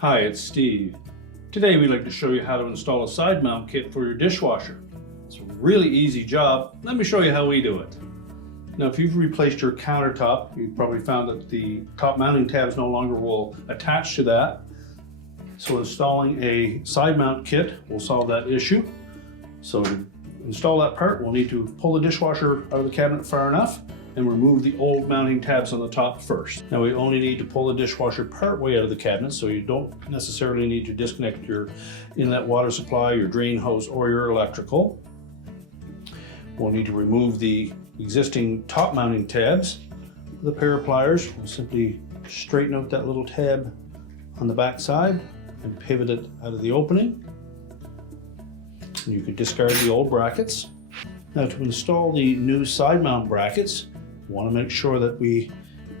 Hi, it's Steve. Today we'd like to show you how to install a side mount kit for your dishwasher. It's a really easy job. Let me show you how we do it. Now, if you've replaced your countertop, you've probably found that the top mounting tabs no longer will attach to that. So installing a side mount kit will solve that issue. So to install that part, we'll need to pull the dishwasher out of the cabinet far enough and remove the old mounting tabs on the top first. Now we only need to pull the dishwasher part way out of the cabinet, so you don't necessarily need to disconnect your inlet water supply, your drain hose, or your electrical. We'll need to remove the existing top mounting tabs. With a pair of pliers, we'll simply straighten out that little tab on the back side and pivot it out of the opening. And you can discard the old brackets. Now to install the new side mount brackets, we want to make sure that we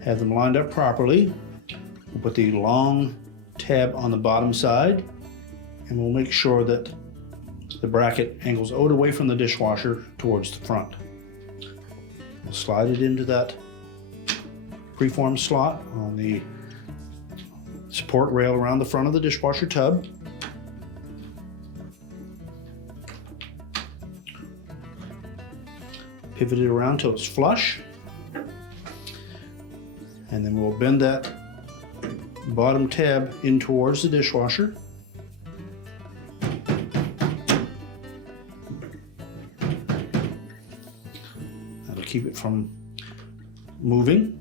have them lined up properly. We'll put the long tab on the bottom side, and we'll make sure that the bracket angles out away from the dishwasher towards the front. We'll slide it into that preformed slot on the support rail around the front of the dishwasher tub. Pivot it around till it's flush, and then we'll bend that bottom tab in towards the dishwasher. That'll keep it from moving.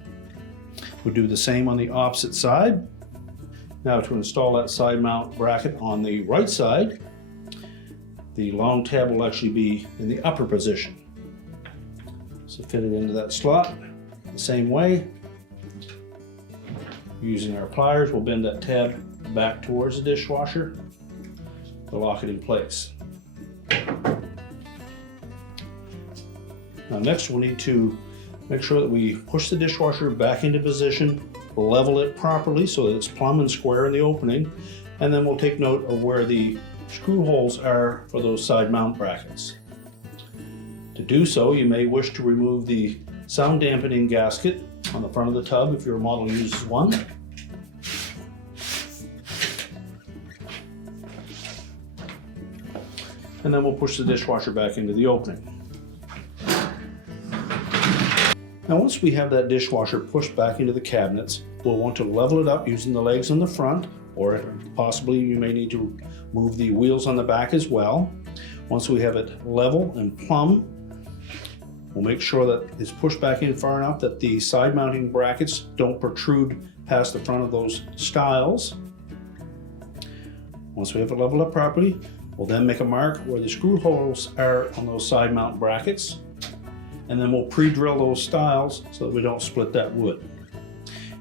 We'll do the same on the opposite side. Now to install that side mount bracket on the right side, the long tab will actually be in the upper position. So fit it into that slot the same way. Using our pliers, we'll bend that tab back towards the dishwasher to lock it in place. Now next we'll need to make sure that we push the dishwasher back into position, level it properly so that it's plumb and square in the opening, and then we'll take note of where the screw holes are for those side mount brackets. To do so, you may wish to remove the sound dampening gasket on the front of the tub if your model uses one. And then we'll push the dishwasher back into the opening. Now once we have that dishwasher pushed back into the cabinets, we'll want to level it up using the legs on the front, or possibly you may need to move the wheels on the back as well. Once we have it level and plumb, we'll make sure that it's pushed back in far enough that the side mounting brackets don't protrude past the front of those stiles. Once we have it leveled up properly, we'll then make a mark where the screw holes are on those side mount brackets, and then we'll pre-drill those stiles so that we don't split that wood.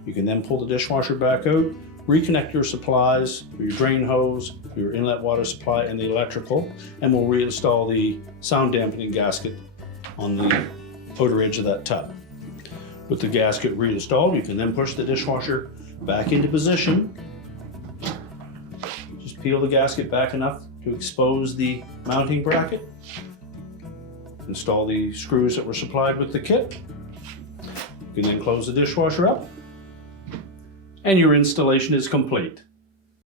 You can then pull the dishwasher back out, reconnect your supplies, your drain hose, your inlet water supply, and the electrical, and we'll reinstall the sound dampening gasket on the outer edge of that tub. With the gasket reinstalled, you can then push the dishwasher back into position. Just peel the gasket back enough to expose the mounting bracket. Install the screws that were supplied with the kit. You can then close the dishwasher up, and your installation is complete.